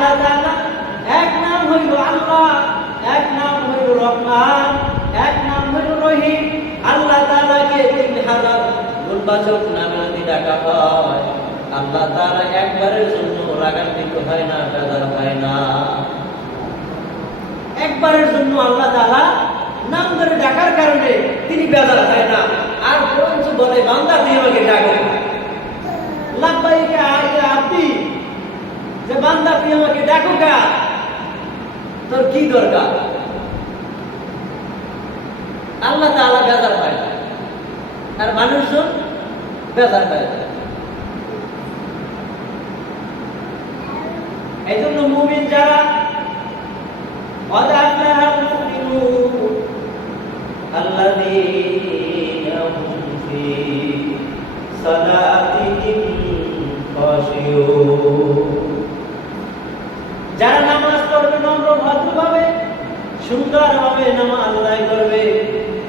আল্লাহ তাআলা এক নাম হইল আল্লাহ, এক নাম হইল রহমান, এক নাম হইল রহিম। আল্লাহ তাআলাকে 3000 গুণবাচক নামে যদি ডাকা হয়, আল্লাহ তাআলা একবারের জন্য রাগান্বিত হয় না, বেজার হয় না। একবারের জন্য আল্লাহ তাআলা নাম ধরে ডাকার কারণে তিনি বেজার হয় না, আর বরঞ্চ বলে বান্দা তুই আমাকে ডাকো। লাব্বাইকে আয়া আব্দি, যে বান্দা তুই আমাকে ডাকো কা, তোর কি দরকার? আল্লাহ তাআলা বেজার হয় না, আর মানুষজন বেজার হয় না। এই জন্য মুমিন যারা আল্লাযীনা হুম ফী সালাতিহিম খাশিউন, যারা নামাজ পড়বে নম্র ভদ্রভাবে সুন্দরভাবে নামাজ আদায় করবে,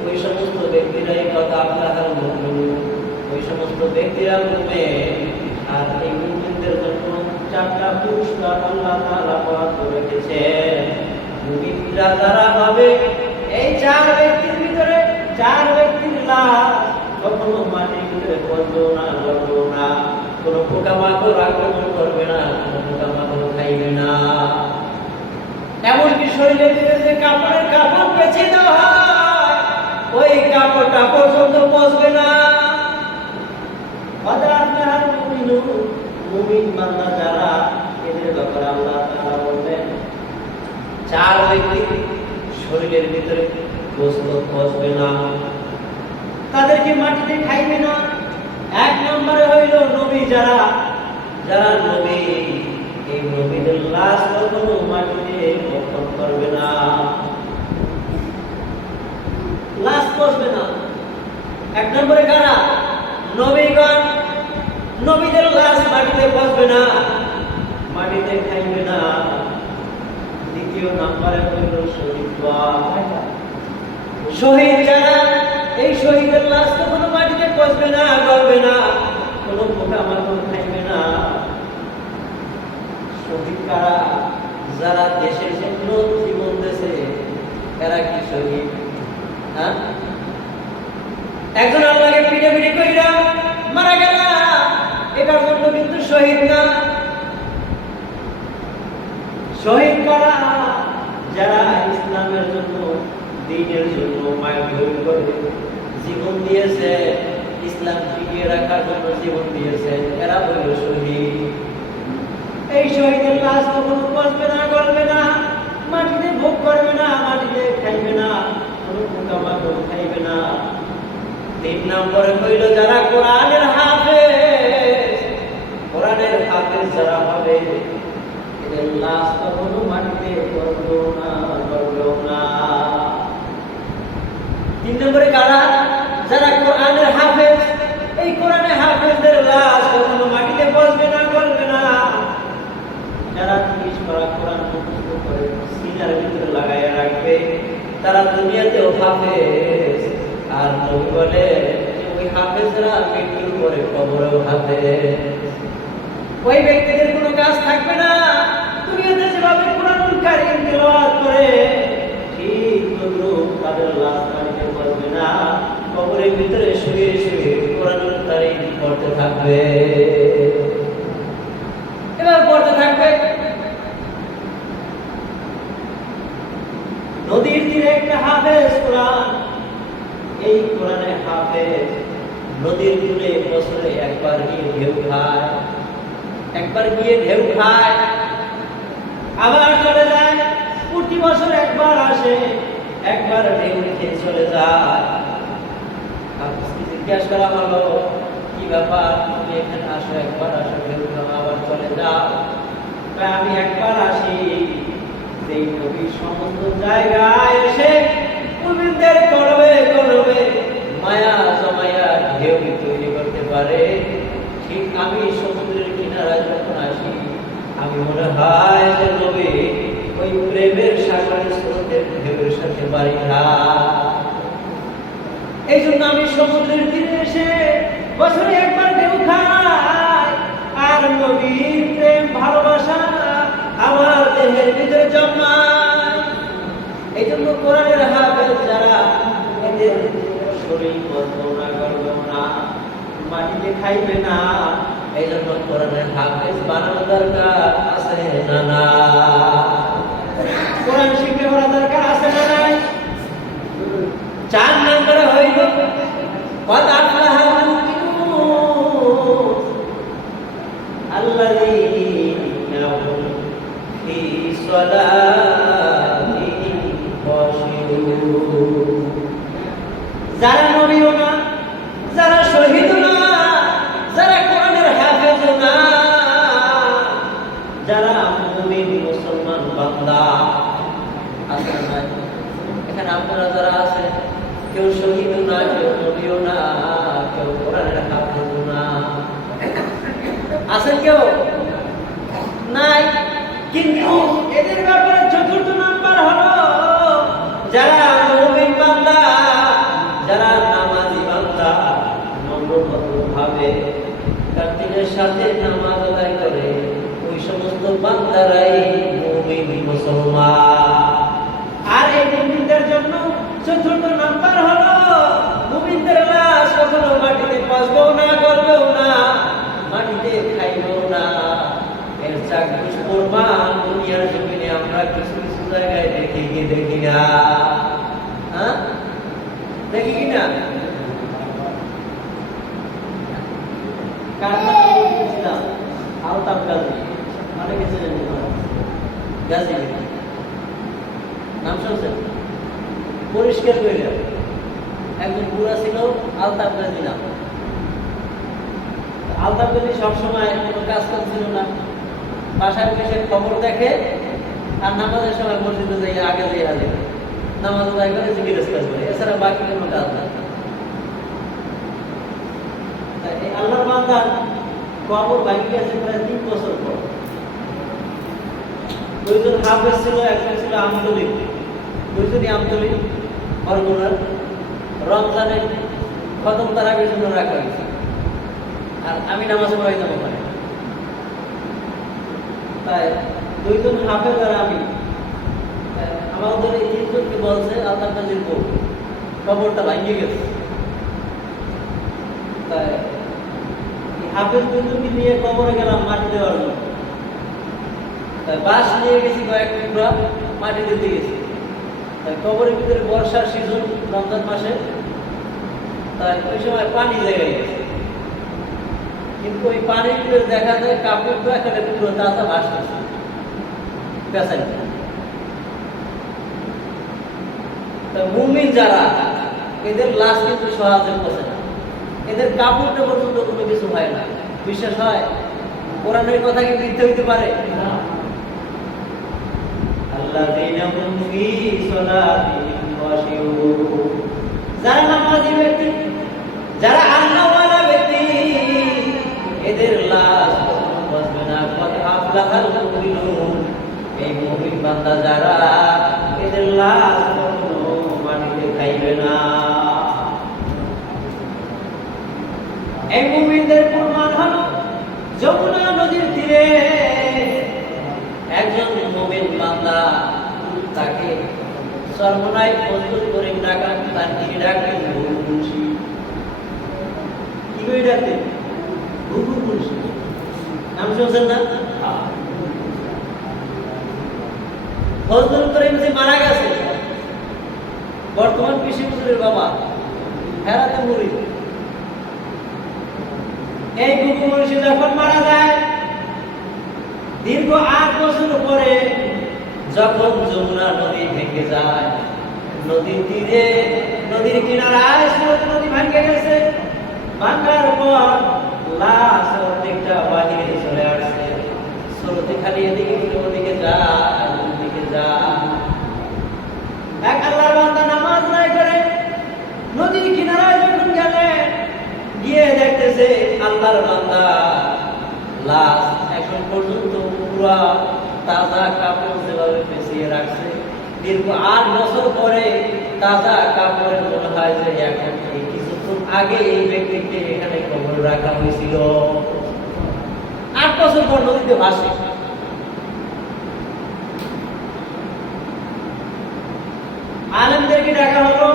ওই সমস্ত ব্যক্তিরাই কথা আল্লাহর মুমিন, ওই সমস্ত ব্যক্তিরা মুমিন। আর এই মুমিনদের জন্য 4টা পুরস্কার আল্লাহ তাআলা বরাদ্দ রেখেছেন। মুমিনরা যারা হবে, এই 4 ব্যক্তির ভিতরে 4 ব্যক্তির লাশ কখনো মাটির ভিতরে পড়বে না, লড়বে না, কোনো পোকামাকড় আক্রমণ করবে না, কোনো পোকামাকড় খাইবে না। এমনকি শরীরের ভিতরে যে কাপড় পেঁচিয়ে দেওয়া হয়, ওই কাপড়টা পর্যন্ত পচবে না। মুমিন বান্দা যারা, এদের ব্যাপারে আল্লাহ তাআলা বলেন 4 ব্যক্তি শরীরের ভিতরে গোশত পচবে না, তাদেরকে মাটিতে খাইবে না। 1 নম্বরে হইল নবী যারা, যারা নবী, এই নবীদের লাশ কখনো মাটিতে গোপন করবে না, লাশ পচবে না। 1 নম্বরে কারা? নবীগণ, নবীদের লাশ মাটিতে পচবে না, মাটিতে খাইবে না। 2 নম্বরে হইল শহীদ। শহীদ যারা, এই শহীদের লাশ কখনো মাটিতে পচবে না, গলবে না, কোনো পোকামাকড় খাইবে না। শহীদ কারা? যারা দেশের জন্য জীবন দিয়েছে, এরা কি শহীদ? হ্যাঁ, একজন আল্লাহকে পিটাপিটি কইরা মারা গেল, এটার জন্য কিন্তু শহীদ না। শহীদ কারা? যারা ইসলামের জন্য, দ্বীনের জন্য মাইল করে জীবন দিয়েছে, ইসলাম টিকিয়ে রাখার জন্য জীবন দিয়েছে, এরা হইল শহীদ। এই শহীদের লাশ কখনো পচবে না, গলবে না, মাটিতে ভোগ করবে না, মাটিতে খাইবে না, কোনো পোকামাকড় খাইবে না। 3 নম্বরে হইল যারা কোরআনের হাফেজ, কোরআনের হাফেজ যারা হবে, এদের লাশ কখনো মাটিতে পড়বে না, গলবে না। 3 নম্বরে কারা? যারা কোরআনের হাফেজ, এই কোরআনের হাফেজদের লাশ কখনো মাটিতে পচবে না, গলবে না। যারা 30 পারা কোরআন মুখস্থ করে সিনার ভিতরে লাগাইয়া রাখবে, তারা দুনিয়াতেও হাফেজ। আর নবী বলে ওই হাফেজরা মৃত্যুর পরে কবরেও হাফেজ। ওই ব্যক্তিদের কোনো কাজ থাকবে না, দুনিয়াতে যেভাবে কোরআনুল কারীম তেলাওয়াত করে, ঠিক তদ্রূপ তাদের লাশ মাটিতে পড়বে না, কবরের ভিতরে শুয়ে শুয়ে কোরআনুল কারীম পড়তে থাকবে। এবার পড়তে থাকবে। নদীর তীরে একটা হাফেজ কোরআন, এই কোরআনের হাফেজ নদীর তীরে বছরে একবার গিয়ে ঢেউ খায়, একবার গিয়ে ঢেউ খায়, আবার চলে যায়। প্রতি বছর একবার আসে, একবার ঢেউ খেয়ে চলে যায়। হাফেজকে জিজ্ঞাসা করা হলো, কি ব্যাপার, তুমি এখানে আসো, একবার আসো, ঢেউ খাও, আবার চলে যাও? আমি একবার আসি, সেই নবী সমস্ত জায়গায় এসে মুমিনদের কলবে কলবে মায়া জমায়া ঢেউ তৈরি করতে পারে, ঠিক আমি সমুদ্রের কিনারায় যখন আসি, আমি মনে হয় যে নবী ওই প্রেমের সাগরের স্রোতের ঢেউয়ের সাথে পারি না। এই জন্য আমি সমুদ্রের তীরে এসে বছরে একবার ঢেউ খাই, আর নবীর প্রেম ভালোবাসা আমার জন্মায়। এই জন্য কোরআনের হাফেজ যারা, এদের শরীর করবো না, করবো না, মাটিতে খাইবে না। এই জন্য কোরআনের হাফেজ বানানো দরকার আছে না না? কোরআন শিখে করা দরকার আছে না নাই? 4 নম্বরে হইল قد أفلح المؤمنون الذين هم في صلاتهم خاشعون। যারা নবীও না, যারা শহীদও না, যারা কোরআনের হাফেজও না, যারা মুমিন মুসলমান বান্দা আছে না? এখানে আপনারা যারা আছে, কেউ শহীদ না, কেউ নবীও না, কেউ কোরআনের হাফেজও না, আছেন কেউ? নাই। কিন্তু এদের ব্যাপারে চতুর্থ নাম্বার হলো যারা মুমিন বান্দা, যারা নামাজি বান্দা, নম্রভাবে কার্তিকের সাথে নামাজ আদায় করে, ওই সমস্ত বান্দারাই মুমিন মুসলমান। আর এই মুমিনদের জন্য চতুর্থ নাম্বার হলো মুমিনদের লাশ কখনো মাটিতে পচবেও না, গলবেও না, মাটিতে খাইবেও না। এর চাক্ষুষ প্রমাণ দুনিয়ার জমিনে আমরা কিছু কিছু জায়গায় দেখি কি দেখি না? হ্যাঁ, দেখি কিনা? আলতাফ গাজী, অনেকে ছিলেন গাজী, নাম শুনছেন? পরিষ্কার করে একজন বুড়া ছিল, আলতাফ গাজী নাম। আলতাফ গাজী সবসময় কোনো কাজ কাম ছিল না, বাসায় বসে খবর দেখে আর নামাজের সময় মসজিদে যাই আগে যাই আগে নামাজ আদায় করে জিজ্ঞেস কাজ করে, এছাড়া বাকি কোনো কাজ না। এই আল্লাহর বান্দার কবর ভাঙি আছে প্রায় 3 বছর পর। 2 জন হাফেজ ছিল, একজন ছিল আমতলী, 2 জনই আমতলী বরগুনার। রমজানে খতম তারাবির জন্য রাখা হয়েছে, আর আমি নামাজ পড়াই যাবো ওখানে। তাই 2 জন হাফেজ আর আমি, আমাদের এই 3 জনকে বলছে আল্লাহর কাজের বউ কবরটা ভাঙিয়ে গেছে। তাই হাফেজ 2 জনকে নিয়ে কবরে গেলাম মাটি দেওয়ার জন্য। তাই বাঁশ নিয়ে গেছি, কয়েক টুকরা মাটি দিতে গেছি। তাই কবরের ভিতরে বর্ষার সিজন, রমজান মাসে, তাই ওই সময় পানি লেগে গেছে। কিন্তু ওই পানির ভিতরে দেখা যায় কাপড় একেবারে পুরো তাজা ভাসতেছে, পেঁচাই। মুমিন যারা, এদের লাশ কিন্তু সহজে পচে না, এদের কাপড়টা পর্যন্ত কোনো কিছু হয় না। বিশ্বাস হয়? কোরআনের কথা কি মিথ্যে হইতে পারে? আল্লাযীনা হুম ফী সালাতিহিম খাশিউন। যারা নামাজি ব্যক্তি, যারা আল্লাহওয়ালা ব্যক্তি, এদের লাশ কখনো পচবে না। কদ আফলাহাল মুমিনুন। এই মুমিন বান্দা যারা, এদের লাশ কখনো মাটিতে খাইবে না। এই মুমিনদের প্রমাণ হলো যমুনা নদীর তীরে একজন মুমিন বান্দা, তাকে সর্বনাই প্রস্তুত করে ডাকা, তার তিনি ডাকতেন ঘুঘু মুন্সি। কি করে ডাকতেন? ঘুঘু মুন্সি। নাম শুনছেন না? ফজলুল করিম যে মারা গেছে, বর্তমান কৃষি হুজুরের বাবা, হেরাতে মুরিদ। এই ঘুঘু মুন্সি যখন মারা যায়, দীর্ঘ 8 বছর পরে যখন যমুনা নদী ভেঙে যায়, নদীর তীরে, নদীর কিনারায় স্রোত নদী ভেঙে গেছে। ভাঙার পর লাশ অর্ধেকটা বাহিরে চলে আসছে। স্রোতে খালি এদিকে ওদিকে যায়, ওদিকে যায়। এক আল্লাহর বান্দা নামাজ আদায় করে নদীর কিনারায় যখন গেলে, গিয়ে দেখতেছে আল্লাহর বান্দা লাশ এখন পর্যন্ত পুরা তাজা কাপড় যেভাবে পেঁচিয়ে রাখছে, দীর্ঘ 8 বছর পরে তাজা কাপড়ের মনে হয় যে এখন কিছুক্ষণ আগে এই ব্যক্তিকে এখানে কবর রাখা হয়েছিল। 8 বছর পর নদীতে ভাসে। কি ডাকা হলো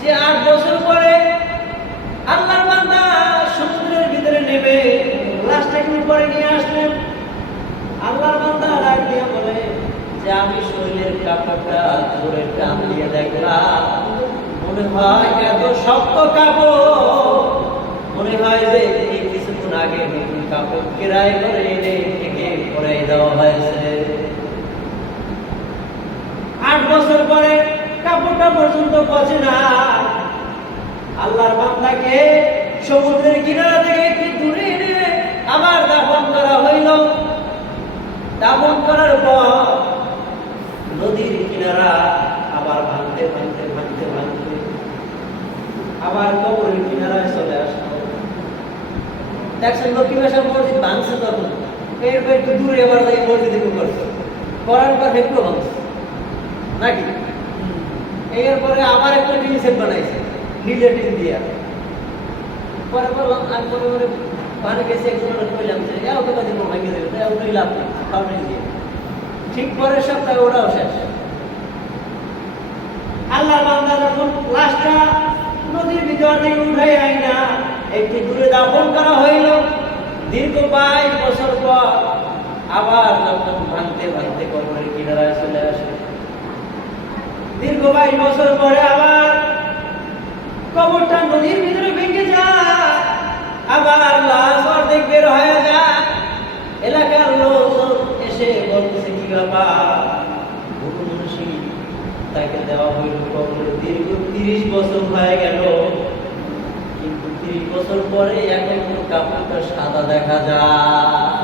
যে 8 বছর পরে আল্লাহর বান্দা সমুদ্রের ভিতরে নেমে লাশটাকে উপরে নিয়ে আসলেন। আল্লাহর বান্দা ডাক দিয়ে বলে যে আমি শরীরের কাপড়টা ধরে টান দিয়ে দেখলাম, মনে হয় এত শক্ত কাপড়, মনে হয় যে এই কিছুক্ষণ আগে নতুন কাপড় কেরাই করে এনে থেকে পরাই দেওয়া হয়েছে। 8 বছর পরে কাপড়টা পর্যন্ত পচে না। আল্লাহর বান্দাকে সমুদ্রের কিনারা থেকে একটু দূরে এনে আবার দাফন করা হইল। দাফন করার পর নদীর কিনারা আবার ভাঙতে ভাঙতে ভাঙতে ভাঙতে আবার কবরের কিনারায় চলে আসলো। দেখছেন লক্ষ্মী ভাষা মসজিদ ভাঙছে তখন, এরপর একটু দূরে আবার যাই মসজিদে করছে, করার পর একটু ভাঙছে নাকি। এরপরে আবার একটা টিন সেট বানাইছে নীলের টিন দিয়ে। পরে বললাম আর পরে পরে পানি গেছে, একজন কইলাম যে এও তো কাজে ভাঙে দেবে, তাই ওটাই লাভ নেই, কারণ দিয়ে ঠিক পরের সপ্তাহে ওটাও শেষ। আল্লাহর বান্দা যখন লাশটা নদীর ভিতর থেকে উঠাই আইনা একটু দূরে দাফন করা হইল, দীর্ঘ 22 বছর পর আবার যখন ভাঙতে ভাঙতে কবরের কিনারায় চলে আসে, দীর্ঘ 22 বছর পরে আবার কবরটা নদীর ভিতরে ভেঙে যায়, আবার লাশ অর্ধেক বের হয়ে যায়। এলাকার লোক এসে বলতেছে কি ব্যাপার, মুন্সি তাকে দেওয়া হইল কবরে, দীর্ঘ 30 বছর হয়ে গেল, কিন্তু 30 বছর পরে এখন কাপড়টা সাদা দেখা যায়।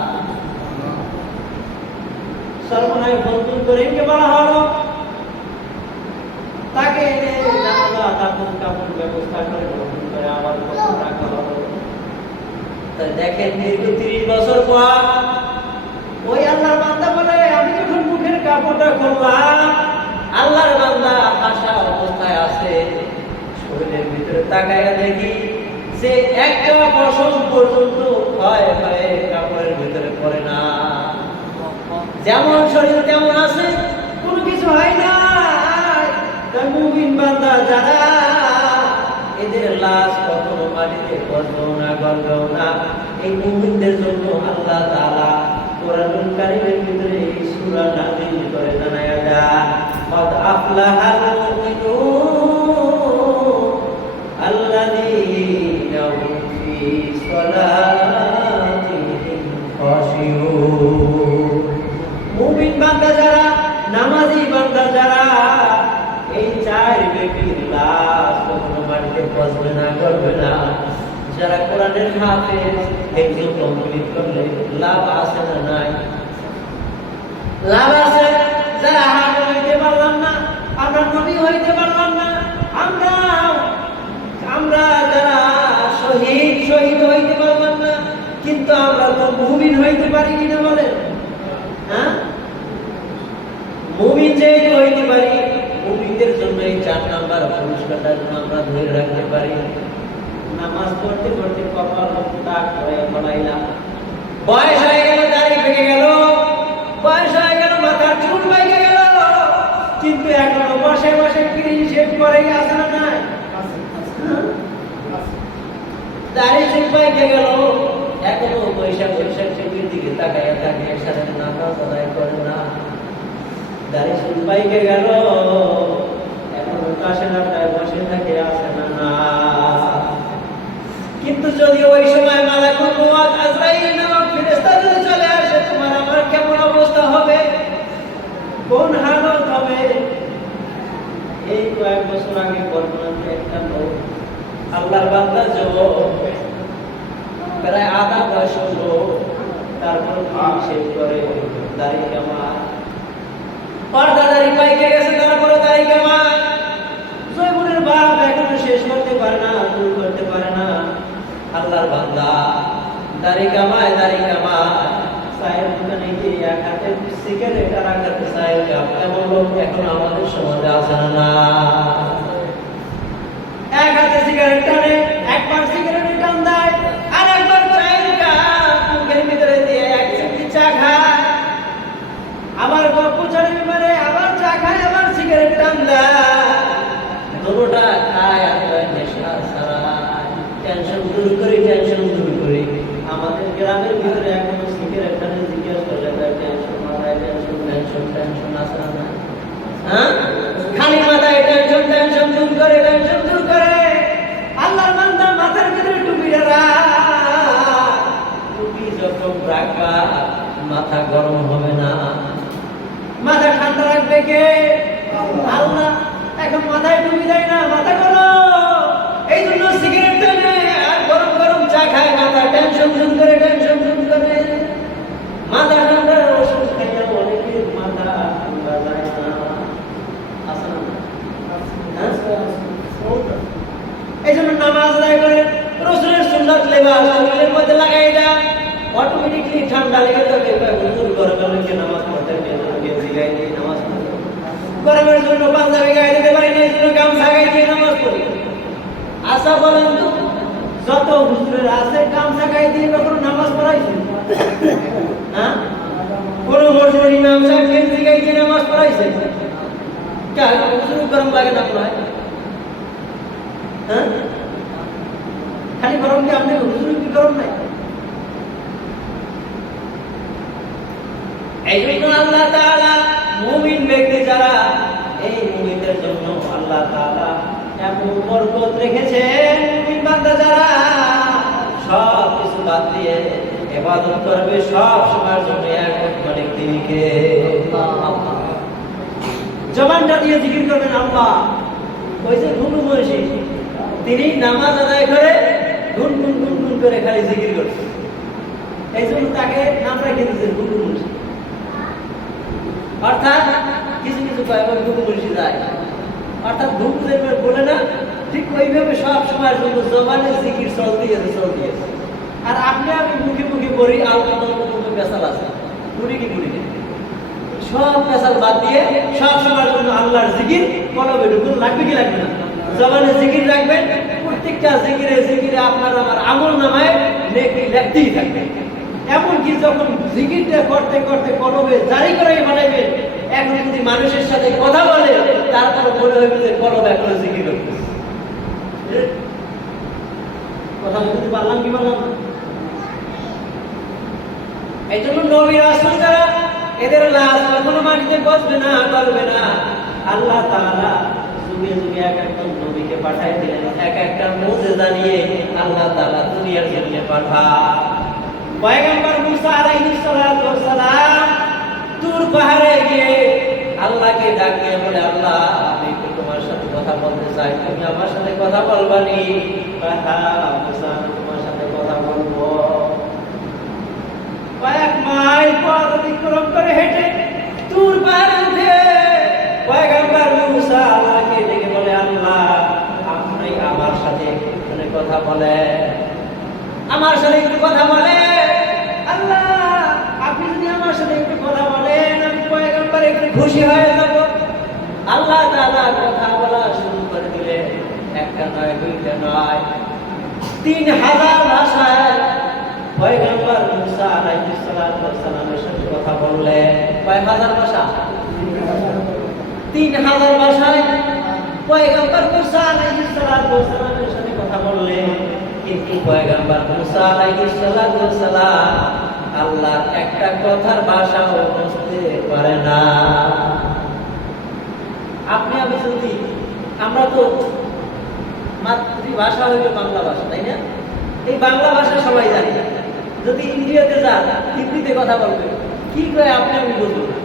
সর্বনায় ফতুল করিমকে বলা হলো, তাকে এনে জানালা দাফন কাপড় ব্যবস্থা করে গ্রহণ করে আবার কবর রাখা হলো। তাই দেখেন দীর্ঘ 30 বছর পর ওই আল্লাহর বান্দা বলে আমি যখন মুখের কাপড়টা খুললাম, আল্লাহর বান্দা হাসা অবস্থায় আছে, শরীরের ভিতরে তাকায়া দেখি সে একটা পশম পর্যন্ত ক্ষয় হয়ে কাপড়ের ভিতরে পড়ে না, যেমন শরীর তেমন আছে, কোনো কিছু হয় না। তাই মুমিন বান্দা যারা, এদের লাশ কখনো মাটিতে পড়বেও না, গলবেও না। এই মুমিনদের জন্য আল্লাহ তাআলা কোরআনুল কারীমের ভিতরে এই সূরা নাযিল করে জানায়া দেয়, কদ আফলাহাল মুমিনুন আল্লাযীনা হুম ফী সালাতিহিম খাশিউন। মুমিন বান্দা যারা, নামাজি বান্দা যারা, এই 4 ব্যক্তির লাশ কখনো মাটিতে পচবে না, গলবে না। যারা কোরআনের হাফেজ, একজন কমপ্লিট করলে লাভ আছে না নাই? লাভ আছে। যারা হাফেজ হইতে পারলাম না, আমরা নবী হইতে পারলাম না, আমরা যারা শহীদ হইতে পারলাম না, কিন্তু আমরা তো মুমিন হইতে পারি কিনা বলেন? হ্যাঁ, মুমিন যেহেতু হইতে পারি, মুমিনদের জন্য এই 4 নাম্বার পুরস্কারটা যেন আমরা ধরে রাখতে পারি। নামাজ পড়তে পড়তে কপাল তাক করে বলাইলাম, বয়স হয়ে গেল, দাড়ি পেকে গেল, বয়স হয়ে গেল, মাথার চুল পেকে গেল, কিন্তু এখনো বসে বসে ক্লিন শেভ করে আছে না নাই? দাড়ি চুল পেকে গেল, এখনো পয়সা চোখের দিকে তাকায় থাকে, সাথে নামাজ আদায় করে না। দাড়ি চুল পেকে গেল, এখনো কাশেনাটায় বসে থাকে, আছে না না? কিন্তু যদি ওই সময় মালাকুল মউত আজরাইল নামক ফেরেশতা যদি চলে আসে, তোমার আমার কেমন অবস্থা হবে, কোন হালত হবে? এই কয়েক বছর আগে বর্তমানে একটা লোক আল্লাহর বান্দা প্রায় আধা বয়স হলো, তারপর শেষ করে দাড়ি কামা, পর্দা দাড়ি পাইকে গেছে, তারপরে দাড়ি কামা, জয়পুরের বাপ এখনো শেষ করতে পারে না, দূর করতে পারে না। আল্লাহর বান্দা দাড়ি কামায় চায়ের দোকানে গিয়ে এক হাতে সিগারেট আর এক হাতে চায়ের কাপ, এমন লোক এখন আমাদের সমাজে আছে না? এক হাতে সিগারেট টানে, একবার সিগারেটের টান দেয়, আর একবার চায়ের কাপ মুখের ভিতরে দিয়ে এক চিমটি চা খায়, আবার গল্প ছাড়ে, আবার চা খায়, আবার সিগারেট টান দেয়। ভিতরে এখনো সিগারেটটা জিজ্ঞেস করলে টেনশন, মাথায় টেনশন টেনশন টেনশন আছে না? হ্যাঁ, খালি মাথায় টেনশন টেনশন দূর করে, টেনশন দূর করে। আল্লাহর বান্দা মাথার ভিতরে টুপিটা রাখ। টুপি যখন রাখবা মাথা গরম হবে না, মাথা ঠান্ডা রাখবে কে? আল্লাহ। এখন মাথায় টুপি দেয় না, মাথা গরম, এই জন্য সিগারেট টানে আর গরম গরম চা খায়, মাথা টেনশন দূর করে, টেনশন দূর করে। মাথা ঠান্ডা ওষুধ খাইয়া অনেকের মাথা ঠান্ডা যায় না, আছে না? এই জন্য নামাজ আদায় করে রাসূলের সুন্নাত লেবাস শরীরের মধ্যে লাগাই দেয়, অটোমেটিকলি ঠান্ডা লেগে যাবে। হুজুর গরমের মধ্যে নামাজ পড়তে গেঞ্জি গায়ে দিয়ে নামাজ পড়তে, গরমের জন্য পাঞ্জাবি গায়ে দিতে পারি না, এই জন্য গামছা গায়ে দিয়ে নামাজ পড়ি। আশা বলেন তো, যত হুজুরের আছে গামছা গায়ে দিয়ে কখনো নামাজ পড়াইছে? হ্যাঁ, কোন মসজিদের ইমাম সাহেব গেঞ্জি গায়ে দিয়ে নামাজ পড়াইছে? কেন হুজুর গরম লাগে না পড়ায়? হ্যাঁ, খালি গরম কি আপনি হুজুর কি গরম নাই? এই জন্য আল্লাহ তাআলা মুমিন ব্যক্তি যারা, এই মুমিনদের জন্য আল্লাহ তাআলা এমন বরকত রেখেছেন। মুমিন বান্দা যারা সব কিছু বাদ দিয়ে ইবাদত করবে, সব সময়ের জন্য এক মালিক তিনি কে? আল্লাহ। জবানটা দিয়ে জিকির করবেন আল্লাহ। ওই যে ঘুঘু মনীষী, তিনি নামাজ আদায় করে গুন গুন গুন গুন করে খালি জিকির করছে, এই জন্য তাকে নাম রেখে দিয়েছে ঘুঘু মনীষী। অর্থাৎ কিছু কিছু কয়েকবার ঘুঘু মনীষী যায়, অর্থাৎ ঘুঘু যেভাবে বলে না, ঠিক ওইভাবে সব সময়ের জন্য জবানে জিকির চলতে গেছে, চলতে গেছে। আর আপনি আমি মুখে মুখে বলি আল্লাহ পেশাল আছে, বুড়ি কি বুড়ি সব পেশাল বাদ দিয়ে সব সময়ের জন্য আল্লাহর জিকির কলবে ঢুকুন, লাগবে কি লাগবে না? জবানে জিকির রাখবেন, প্রত্যেকটা জিকিরে জিকিরে আপনার আমার আমল নামায় নেকি লিখতেই থাকবে। এমনকি যখন জিকিরটা করতে করতে কলবে জারি করে বানাইবেন, এখন যদি মানুষের সাথে কথা বলে তারপর মনে হইবে যে কলবে এখনো জিকির করতেছে। কথা বলতে পারলাম কি বললাম? এই জন্য নবী রাসূল যারা, এদের লাশ কখনো মাটিতে বসবে না, গলবে না। আল্লাহ তাআলা যুগে যুগে এক একজন নবীকে পাঠায় দিলেন, এক একটা মুজিজা নিয়ে আল্লাহ তাআলা দুনিয়ার জন্য পাঠায়। পয়গম্বর মুসা আলাইহিস সালাতু ওয়াস সালাম তুর পাহাড়ে গিয়ে আল্লাহকে ডাক দিয়ে বলে, আল্লাহ আমি একটু তোমার সাথে কথা বলতে চাই, তুমি আমার সাথে কথা বলবানি? হ্যাঁ মুসা, আমি তোমার সাথে কথা বলবো। কয়েক মাইল পথ অতিক্রম করে হেঁটে তুর পাহাড়ে উঠে পয়গম্বর মুসা আল্লাহকে ডেকে বলে, আল্লাহ আপনি আমার সাথে একটু কথা বলে, আমার সাথে একটু কথা বলে। আল্লাহ আপনি যদি আমার সাথে একটু কথা বলেন, আমি পয়গম্বর একটু খুশি হয়ে যাব। আল্লাহ তাআলা কথা বলা শুরু করে দিলেন, একটা নয়, দুইটা নয়, 3000 ভাষায় পয়গম্বর মুসা আলাইহিস সালামের সাথে কথা বললেন। কয় হাজার ভাষা? 3000 ভাষায় পয়গম্বর মুসা আলাইহিস সালামের সাথে কথা বললেন। কিন্তু পয়গম্বর মুসা আলাইহিস সালাম আল্লাহর একটা কথার ভাষাও বুঝতে পারে না। আপনি আমি যদি, আমরা তো মাতৃভাষা হইল বাংলা ভাষা, তাই না? এই বাংলা ভাষা সবাই জানি। যদি ইন্ডিয়াতে যান, হিন্দিতে কথা বলবে, কি করে আপনি আমি বুঝবো না।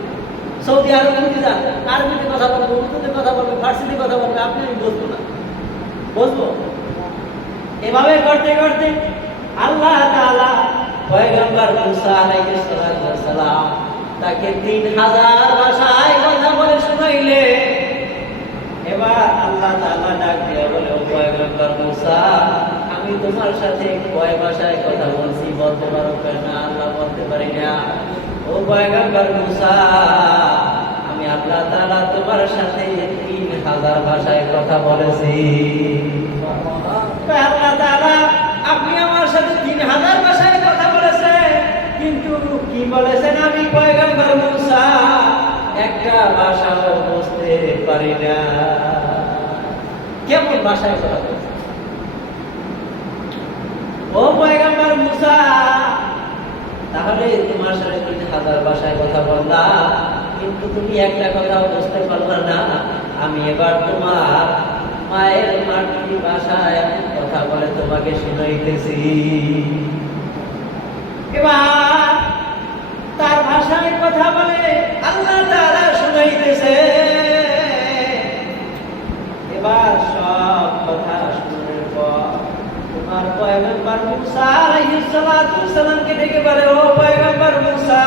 সৌদি আরব যদি যান, আরবিতে কথা বলবে, উর্দুতে কথা বলবে, ফার্সিতে কথা বলবে, আপনি আমি বুঝবো না, বুঝবো? এভাবে করতে করতে আল্লাহ তাআলা পয়গম্বর মুসা আলাইহিস সালাম তাকে 3000 ভাষায় কথা বলে শুনাইলে। এবার আল্লাহ তাআলা ডাক দিয়ে বলে, ও পয়গম্বর মুসা, আমি তোমার সাথে কয় ভাষায় কথা বলছি বলতে পারো না? আল্লাহ বলতে পারি না। ও পয়গম্বর মুসা, আমি আল্লাহ তাআলা তোমার সাথে 3000 ভাষায় কথা বলেছি। আল্লাহ তাআলা আপনি আমার সাথে 3000 ভাষায় কথা বলেছেন, কিন্তু কি বলেছেন? আমি পয়গম্বর মুসা একটা ভাষাও বুঝতে পারি না। কেমন ভাষায় কথা বলছেন? ও পয়গম্বর মুসা, তাহলে তোমার সাথে 3000 ভাষায় কথা বললাম, কিন্তু তুমি একটা কথাও বুঝতে পারলা না। আমি এবার তোমার মায়ের মাতৃ ভাষায় কথা বলে তোমাকে শুনাইতেছি। এবার তার ভাষায় কথা বলে আল্লাহ তাআলা শুনাইতেছে। এবার সব কথা শোনার পর তোমার পয়গম্বর মুসা আলাইহিস সালাতু সালামকে ডেকে বলে, ও পয়গম্বর মুসা,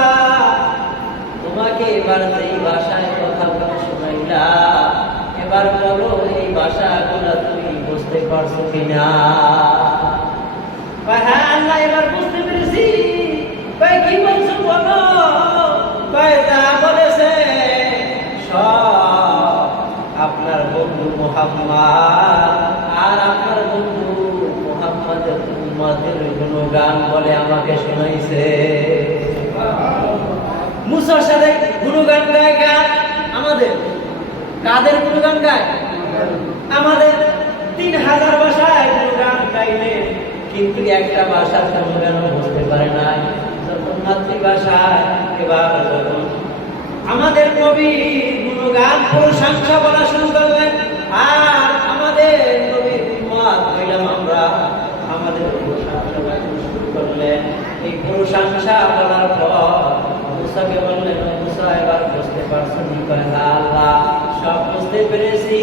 তোমাকে এবার যেই ভাষায় কথা বলে শুনাইলা, এবার বলো এই ভাষাগুলো তুমি বুঝতে পারছো কিনা? হ্যাঁ আল্লাহ, এবার বুঝতে পেরেছি। কি বলছো বলো? যা বলেছে সব আপনার বন্ধু মুহাম্মদ আর আপনার বন্ধু মুহাম্মদের উম্মতের গুণগান বলে আমাকে শোনাইছে। মুসার সাথে গুণগান গায় গান আমাদের, কাদের গুণগান গায়? আমাদের 3000 ভাষায় গুণগান গাইলে কিন্তু একটা ভাষার গুণগান বুঝতে পারে নাই। যখন মাতৃভাষায় এবার যখন আমাদের নবীর গুণগান প্রশংসা বলা শুরু করলেন, আর আমাদের নবীর উম্মত হইলাম আমরা, আমাদের প্রশংসা বলা শুরু করলেন। এই প্রশংসা বলার পর মুসাকে বললেন, মুসা এবার বুঝতে পারছো নি? আল্লাহ, সব বুঝতে পেরেছি।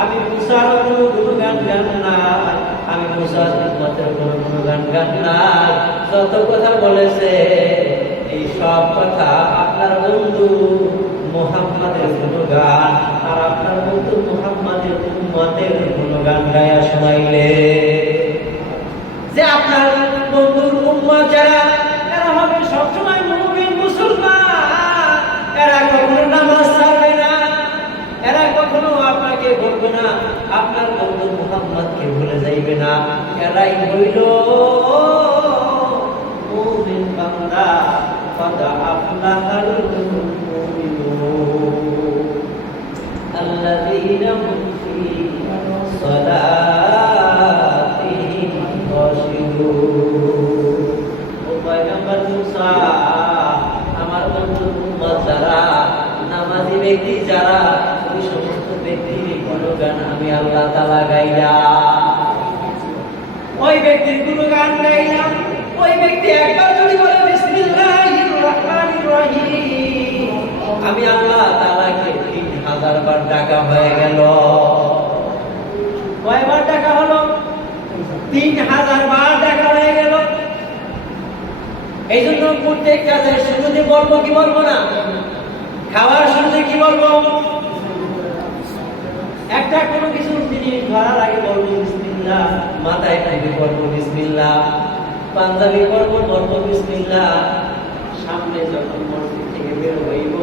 আমি মুসার কোনো গুণগান গান না, আমি মুসার উম্মতের কোনো গুণগান গান না। যত কথা বলেছে এই সব কথা আপনার বন্ধু মুহাম্মাদের গুণগান, আর আপনার বন্ধু মুহাম্মাদের উম্মতের গুণগান গায়া শোনাইলে। যে আপনার বন্ধুর উম্মত যারা, এরা হবে সবসময় মুমিন মুসলমান, এরা কখনো নামাজ ছাড়বে না, এরা কখনো আপনাকে বলবে না, আপনার বন্ধু মুহাম্মদকে ভুলে যাইবে না। এরাই হইল মুমিন বান্দা। قد أفلح المؤمنون الذين هم في صلاتهم خاشعون। ও পয়গম্বর মুসা, আমার বন্ধু উম্মত যারা, নামাজি ব্যক্তি যারা, ওই সমস্ত ব্যক্তির গুণগান আমি আল্লাহ তাআলা গাইলাম। ওই ব্যক্তির গুণগান গাইলাম। ওই ব্যক্তি একবার যদি বলে বিসমিল্লাহির রহমানির রহিম, আমি আল্লাহ তাআলাকে 3000 বার ডাকা হয়ে গেল। কয়বার ডাকা হলো? 3000 বার ডাকা হয়ে গেল। এই জন্য প্রত্যেক কাজের শুরুতে বলবো কি বলবো না? খাওয়ার শুরুতে কি বলবো? একটা কোনো কিছু জিনিস ধরার আগে বলবো বিসমিল্লাহ, মাথায় টাইপে বলবো বিসমিল্লাহ, পাঞ্জাবি বলবো বিসমিল্লাহ, সামনে যখন মসজিদ থেকে বের হইব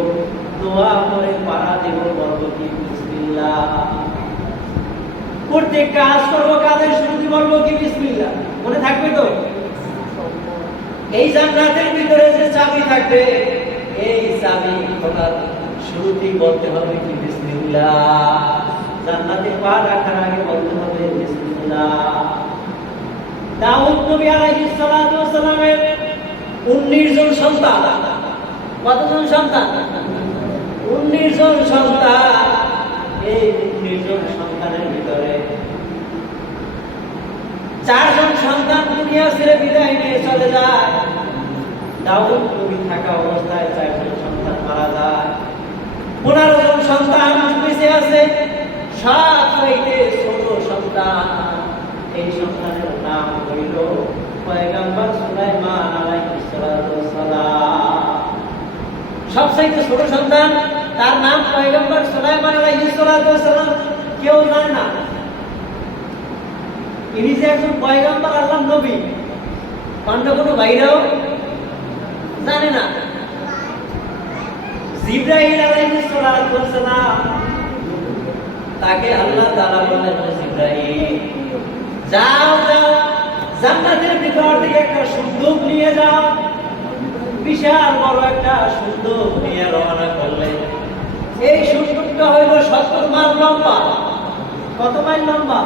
দোয়া করে পাড়া দেব বলবো কি বিসমিল্লাহ। প্রত্যেক কাজ করবো, কাজের শুরুতে বলবো কি বিসমিল্লাহ। মনে থাকবে তো? এই জান্নাতের ভিতরে যে চাবি থাকবে, এই চাবি খোলার শুরুতেই বলতে হবে কি বিসমিল্লাহ। জান্নাতে পা রাখার আগে বলতে হবে বিসমিল্লাহ। দাউদ নবী আলাইহিস সালাতু ওয়াস সালামের 19 জন সন্তান। কতজন সন্তান? 19 জন সন্তান। এই 19 জন সন্তানের ভিতরে 4 জন সন্তান দুনিয়া ছেড়ে বিদায় নিয়ে চলে যায়। দাউদ নবী থাকা অবস্থায় 4 জন সন্তান মারা যায়। 15 জন সন্তান বেঁচে আছে। সবচেয়ে ছোট সন্তান, এই সন্তানের নাম হইল পয়গম্বর সুলাইমান আলাইহিস সালাম। সবচেয়ে ছোট সন্তান, তার নাম পয়গম্বর সুলাইমান আলাইহিস সালাম। কেউ জানে না ইনি যে একজন পয়গম্বর, আল্লাহর নবী, অন্য কোনো ভাইরাও জানে না। জিবরাইল আলাইহিস সালাম, তাকে আল্লাহ তাআলা বলেন, জিবরাইল যাও যাও, জান্নাতের ভিতর থেকে একটা সুন্দর নিয়ে যাও। বিশাল বড় একটা সুন্দর নিয়ে রওনা করলেন। এই সুন্দরটা হইল 70 মাইল লম্বা। কত মাইল লম্বা?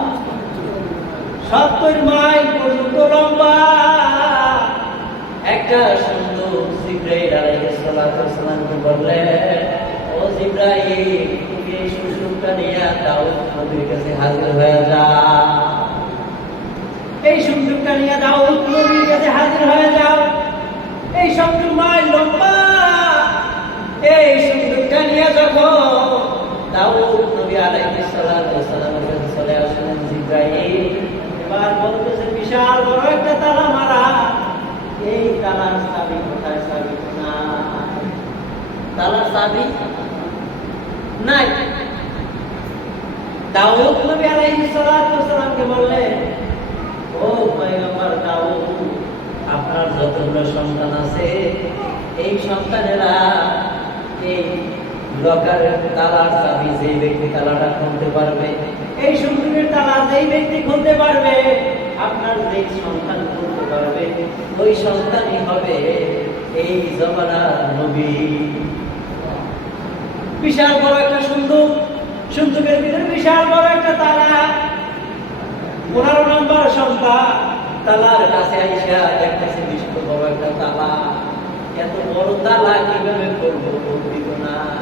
70 মাইল পর্যন্ত লম্বা। একটা সুন্দর জিবরাইল আলাইহিস সালাতু ওয়াস সালামকে বললেন, ও জিবরাইল, তুমি এই সুন্দরটা নিয়ে দাউদ নবীর কাছে হাজির হয়ে যাও। এই সুন্দরটা নিয়ে দাউদ নবীর কাছে হাজির হয়ে যাও। এই সুন্দর মাইল লম্বা, এই সুন্দরটা নিয়ে যখন দাউদ নবী আলাইহিস সালাতু ওয়াস সালামের কাছে চলে আসলেন জিবরাইল, এবার বলতেছে বিশাল বড় একটা তালা মারা। এই তালার চাবি কোথায়? চাবি নাই, তালার চাবি নাই। দাউদ নবী আলাইহিস সালাতু ওয়াস সালামকে বললেন, ও পয়গম্বর দাউদ, আপনার যতগুলো সন্তান আছে এই সন্তানেরা এই লকারের তালার চাবি যে ব্যক্তি তালাটা খুলতে পারবে, এই সুন্দরের তালা যেই ব্যক্তি খুলতে পারবে, আপনার যেই সন্তান খুলতে পারবে ওই সন্তানই হবে এই জমানার নবী। বিশাল বড় একটা সুন্দরের ভিতরে বিশাল বড় একটা তালা। 15 নম্বর সন্তান তালার কাছে আইসা দেখতেছে বিশাল বড় একটা তালা। এত বড় তালা কিভাবে করবো? বুদ্ধি তো নাই,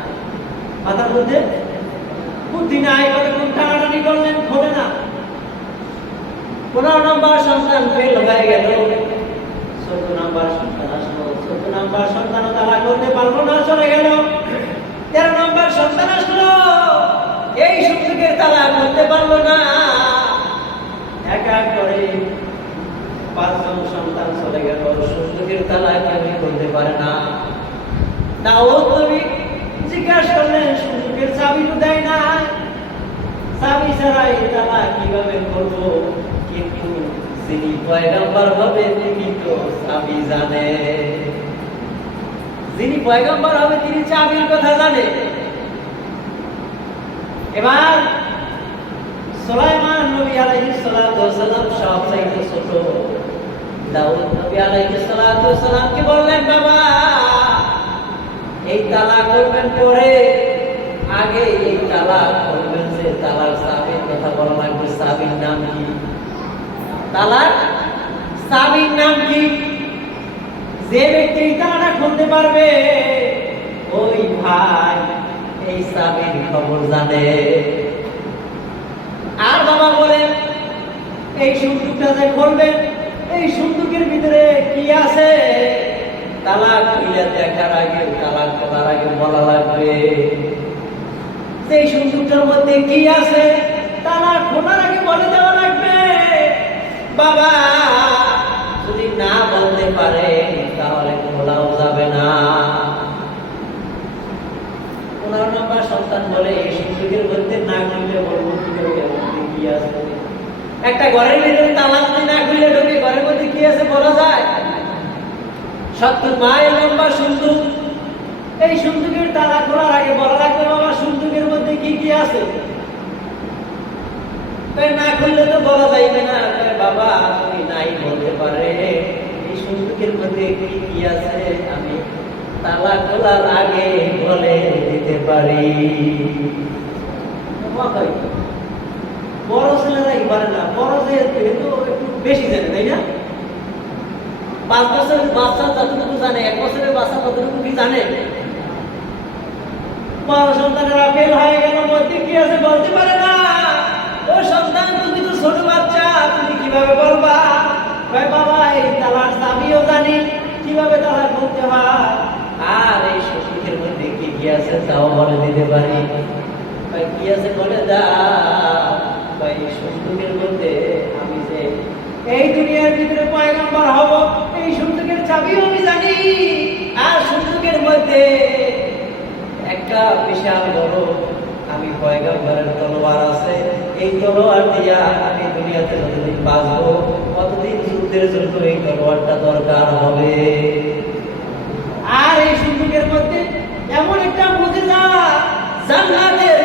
মাথার মধ্যে বুদ্ধি নাই। কতক্ষণ টানাটানি করলেন, খোলে না। 15 নম্বর সন্তান ফেল হয়ে গেল। 14 নম্বর সন্তান আসলো। 14 নম্বর সন্তানও তালা করতে পারলো না, চলে গেল। 13 নম্বর সন্তান আসলো, এই সুযোগের তালা করতে পারলো না। এক এক করে 5 জন সন্তান চলে গেল, সুযোগের তালা কেউ করতে পারে না। দাউদ নবী জিজ্ঞাসা করলেন, সুযোগের চাবি তো দেয় না, চাবি ছাড়া এই তালা কিভাবে করবো? কিন্তু যিনি পয়গম্বর হবে তিনি তো চাবি জানে, যিনি পয়গম্বর হবে তিনি চাবির কথা জানে। এবার সুলাইমান নবী আলাইহিস সালাতু ওয়াস সালাম সবচাইতে ছোট। দাউদ নবী আলাইহিস সালাতু ওয়াস সালামকে বললেন, বাবা এই তালা করবেন পরে, আগে এই তালা করবেন যে তালার চাবির কথা বলা লাগবে। চাবির নাম কি? তালার চাবির নাম কি? যে ব্যক্তি এই তালাটা খুলতে পারবে ওই ভাই এই চাবির খবর জানে। আর বাবা বলেন, এই সুন্দরটা যে খুলবেন, এই সুন্দরের ভিতরে কি আছে? তালা খুলে দেখার আগে, তালা খোলার আগে বলা লাগবে সেই সুন্দরটার মধ্যে কি আছে। তালা খোলার আগে বলে দেওয়া লাগবে। বাবা যদি না বলতে পারে তাহলে খোলাও যাবে না। 15 নম্বর সন্তান বলে, এই সুন্দরের মধ্যে না খুললে বলবো কি আছে? একটা ঘরের ভিতরে তালা যদি না খুলে ঢোকে, ঘরের মধ্যে কি আছে বলা যায়? 70 মাইল লম্বা সুন্দর। এই সুন্দরের তালা খোলার আগে বলা লাগবে, বাবা সুন্দরের মধ্যে কি কি আছে? না খুললে তো বলা যাইবে না। বাবা তুমি নাই বলতে পারে এই সুন্দরের মধ্যে কি কি আছে, আমি তালা খোলার আগে বলে দিতে পারি। বড় ছেলেরাই পারে না, বড় যেহেতু একটু বেশি জানে, তাই না? 5 বছরের বাচ্চা যতটুকু জানে, 1 বছরের বাচ্চা ততটুকু কি জানে? বড় সন্তানেরা ফেল হয়ে গেল, মধ্যে কি আছে বলতে পারে না। ও সন্তান, তুমি তো ছোট বাচ্চা, তুমি কিভাবে বলবা? বাবা এই তালার চাবিও জানি, কিভাবে তালা খুলতে হয়, আর এই সুযোগের মধ্যে কি কি আছে তাও বলে দিতে পারি। কি আছে বলে দাও। এই সুযোগের মধ্যে আমি যে এই দুনিয়ার ভিতরে পয়গম্বর হব, এই সুযোগের চাবিও আমি জানি। আর সুযোগের মধ্যে একটা বিশাল বড় আমি পয়গম্বরের তলোয়ার আছে, এই তলোয়ার দিয়া আমি দুনিয়াতে যতদিন বাঁচবো ততদিন যুদ্ধের জন্য এই তলোয়ারটা দরকার হবে। আর এই সুযোগের মধ্যে এমন একটা মুজিজা, জান্নাতের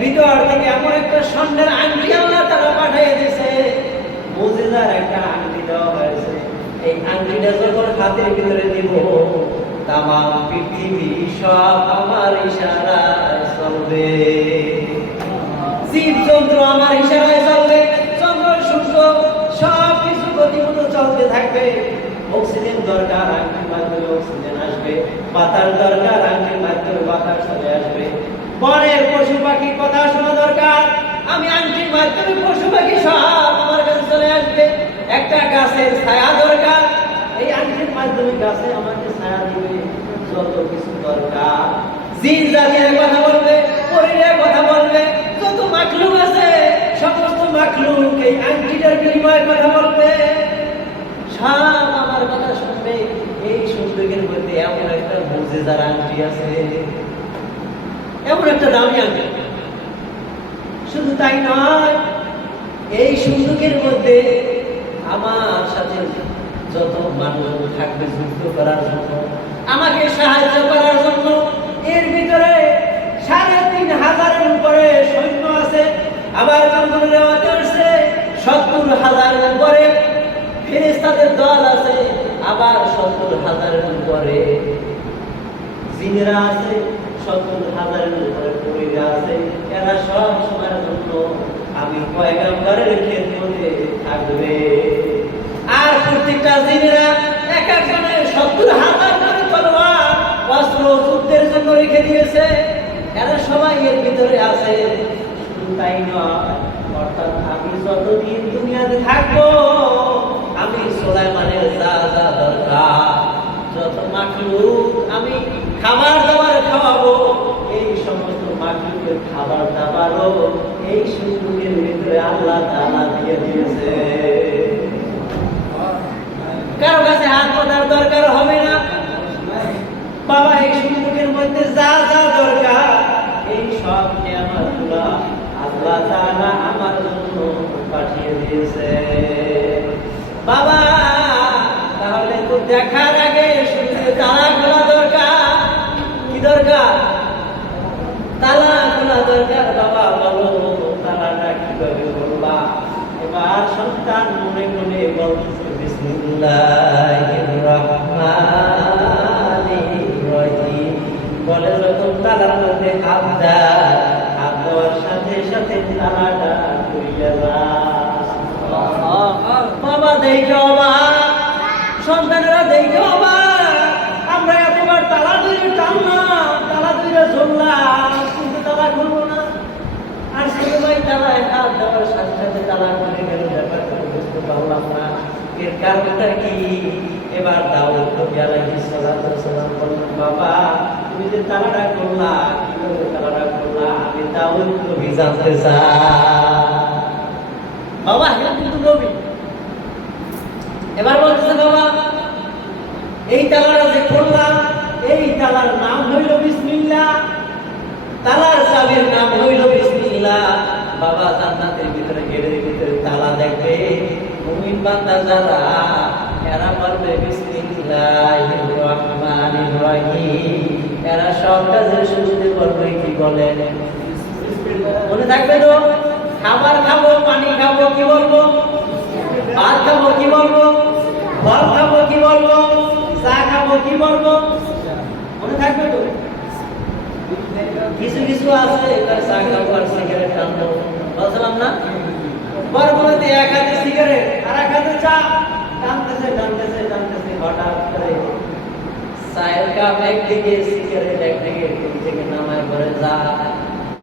ভিতর থেকে এমন একটা স্বর্ণের আংটি আল্লাহ তাআলা পাঠিয়ে দিয়েছে, মুজিজার একটা আংটি দেওয়া হয়েছে। এই আংটিটা যখন হাতের ভিতরে দিব, তামাম পৃথিবী সব আমার ইশারায় চলবে, জীবজন্তু আমার ইশারায় চলবে, চন্দ্র সূর্য সব কিছু গতিমতো চলতে থাকবে। অক্সিজেন দরকার, আঙ্গির মাধ্যমে অক্সিজেন আসবে। বাতাস দরকার, আঙ্গির মাধ্যমে বাতাস চলে আসবে। বনের পশু পাখি কথা শোনা দরকার, আমি আঙ্গির মাধ্যমে পশু পাখি সব আমার কাছে চলে আসবে। একটা গাছের ছায়া দরকার, এই আঙ্গির মাধ্যমে গাছে আমাকে ছায়া দিবে। যত কিছু দরকার, জিন জাতির কথা বলবে, পরীর কথা বলবে, যত মাখলুক আছে সমস্ত মাখলুক এই আংটিটার বিনিময়ে কথা বলবে, সব আমার কথা শুনবে। এই সুন্দরের মধ্যে এমন একটা মুজিজার আংটি আছে, এমন একটা দামি আংটি। শুধু তাই নয়, এই সুন্দরের মধ্যে আমার সাথে যত মানুষ থাকবে যুদ্ধ করার জন্য, আমাকে সাহায্য করার জন্য, এর ভিতরে ৩,৫০০-এর উপরে সৈন্য আছে। আবার কোনগুলো আছে ৭০,০০০-এর উপরে ফেরেশতাদের দল আছে। আবার ৭০,০০০-এর উপরে জিনেরা আছে, ৭০,০০০-এর উপরে পরীরা আছে। এরা সব সময়ের জন্য আমি পয়গম্বরের খেদমতে থাকবে। আর প্রত্যেকটা জিনেরা এক একজনের ৭০,০০০ করে তলোয়ার অস্ত্র যুদ্ধের জন্য রেখে দিয়েছে। এরা সবাই এর ভিতরে আছে। শুধু তাই নয়, অর্থাৎ আমি যতদিন দুনিয়াতে থাকবো, আমি সুলাইমানের যা যা দরকার, যত মাখলুক আমি খাবার দাবার খাওয়াবো, এই সমস্ত মাখলুকের খাবার দাবারও এই সুন্দরের ভিতরে আল্লাহ তাআলা দিয়ে দিয়েছে। কারো কাছে হাত পাতার দরকার হবে না। বাবা, এই সুন্দরের মধ্যে যা যা দরকার, এই সব নিয়ামতগুলো আল্লাহ তাআলা আমার জন্য পাঠিয়ে দিয়েছে। বাবা, তাহলে তো দেখার আগে শুধু তালা খোলা দরকার। কি দরকার? তালা খোলা দরকার। বাবা বলো, তালাটা কিভাবে করবা? এবার সন্তান মনে মনে বলতেছে বিসমিল্লাহির রহমানির রহিম। বলে যখন তালার মধ্যে হাত দেয়, হাত দেওয়ার সাথে সাথে তালাটা খুলে যায়। বাবা দেখে অবাক, সন্তানেরা দেখে অবাক। আমরা এতবার তালা ধরে টানলাম, তালা ধরে ঝুললাম, কিন্তু তালা খুলবো না। আর ছেলে ভাই তালায় হাত দেওয়ার সাথে সাথে তালা খুলে গেল। ব্যাপারটা বুঝতে পারলাম না, এর কারণটা কি? এবার দাউদ নবী আলাইহিস সালাতু ওয়াস সালাম বললেন, বাবা তুমি যে তালাটা করলা, কিভাবে তালাটা করলা? আমি দাউদ নবী জানতে চাই। বাবা হে কিন্তু নবী। এবার বলতেছে, বাবা এই তালাটা যে করলাম, এই তালার নাম হইল বিসমিল্লাহ, তালার চাবির নাম হইল বিসমিল্লাহ। বাবা জান্নাতের ভিতরে গেটের ভিতরে তালা দেখবে, মুমিন বান্দা যারা, এরা বলবে বিসমিল্লাহির রহমানির রহিম। এরা সব কাজের শুরুতে বলবে কি বলে? মনে থাকবে তো? খাবার খাবো, পানি খাবো, কি বলবো? ভাত খাবো, কি বলবো? ফল খাবো, কি বলবো? চা খাবো, কি বলবো? মনে থাকবে তো? কিছু কিছু আছে চা খাবো আর সিগারেট টানবো, বলছিলাম না? বরগুলোতে এক হাতে সিগারেট আর এক হাতে চা, টানতেছে টানতেছে টানতেছে, হঠাৎ করে চায়ের কাপ একদিকে, সিগারেট একদিকে, থেকে নামায় পরে যা